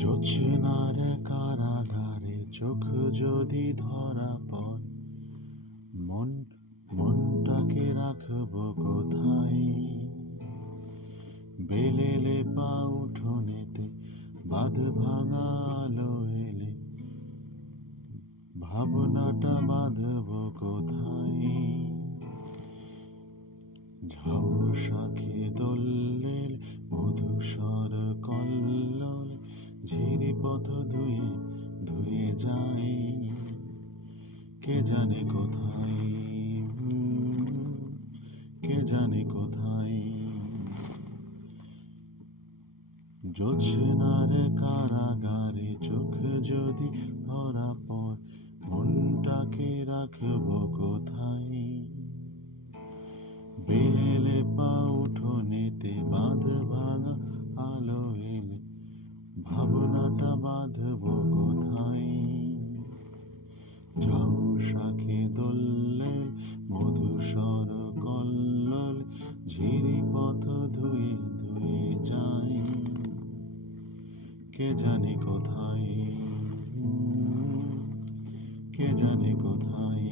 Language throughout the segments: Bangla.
জোছনার কারাগারে চোখ যদি ধরা পড়ে, মনটাকে রাখবো কোথায়? বেলেলে পা উঠোনেতে বাঁধ ভাঙা আলো এলে ভাবনাটা বাঁধবো কোথায়? ঝাউ শাখে দোল্লেল মধুসর কল্লোল ঝিরি পথ ধুয়ে ধুয়ে যায় কে জানে কোথায়, কে জানে কোথায়? জোছনার কারাগারে চোখ যদি ধরা পড়ে, মনটাকে রাখবো কোথায়? বেলেলে পা উঠোনেতে বাঁধ ভাঙা আলো এলে ভাবনাটা বাঁধবো কোথায়? ঝাউ শাখে দোল্লেল মধুসর কল্লোল ঝিরি পথ ধুয়ে ধুয়ে যায় কে জানে কোথায়, কে জানে কোথায়?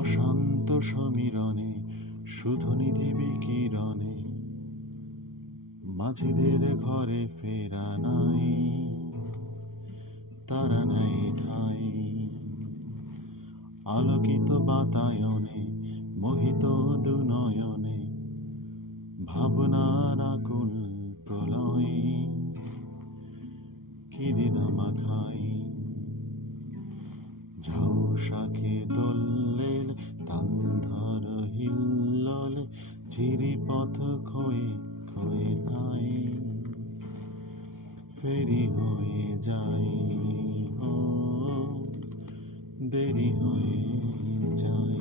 অশান্ত সমীরণে শুধু নিধিবি কিরণে মাঝিদের ঘরে ফেরা নাই, তারা নাই ঠাই। আলোকিত বাতায়নে মোহিত দুনয়নে ভাবনার আকুল প্রলয় কি দ্বিধা মাখাই। ঝাউ শাখে দোল্লেল তানধর হিল্লোলে ঝিরি পথ ক্ষয়ে ক্ষয়ে যায় ফেরি হয়ে যায়, ও দেরি হয়ে যায়।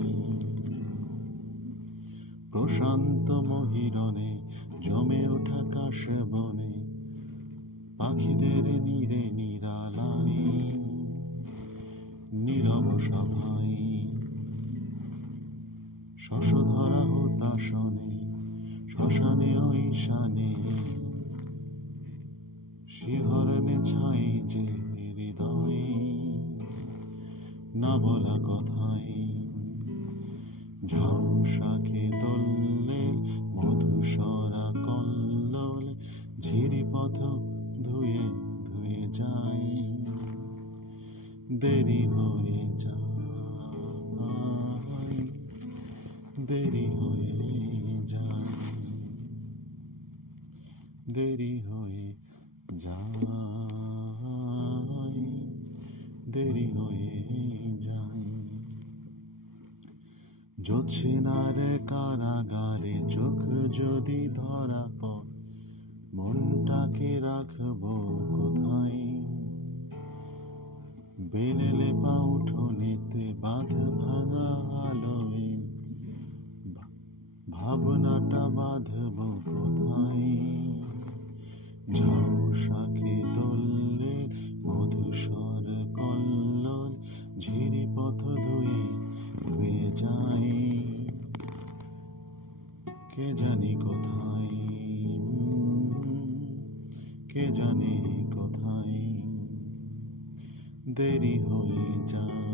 প্রশান্ত মহিরণে জমে ওঠা কাশ বনে পাখিদের নীরে নিরালাই নীরব সভায় শশধরা হুতাশনে শ্মশানে ঈশানে শিহরণে ছাই যে হৃদয় না বলা কথায়। ঝাউ শাখে দোল্লেল মধুসরা কল্লোল ঝিরি পথ ধুয়ে ধুয়ে যায় দেরি হয়ে যায়, দেরি হয়ে যায়, দেরি হয়ে যায়, দেরি হয়ে যায়। জোছনার কারাগারে চোখ যদি ধরা পড়ে, মনটাকে রাখবো কোথায়? বেলেলে পা উঠোনেতে বাঁধ ভাঙা আলো এলে ভাবনাটা বাঁধবো কোথায়? ঝাউ শাখে দোল্লেল মধুসর কল্লোল ঝিরি পথ ধুয়ে ধুয়ে যায় কে জানি কোথায়, কে জানে কোথায়? দেরি হয়ে যায়।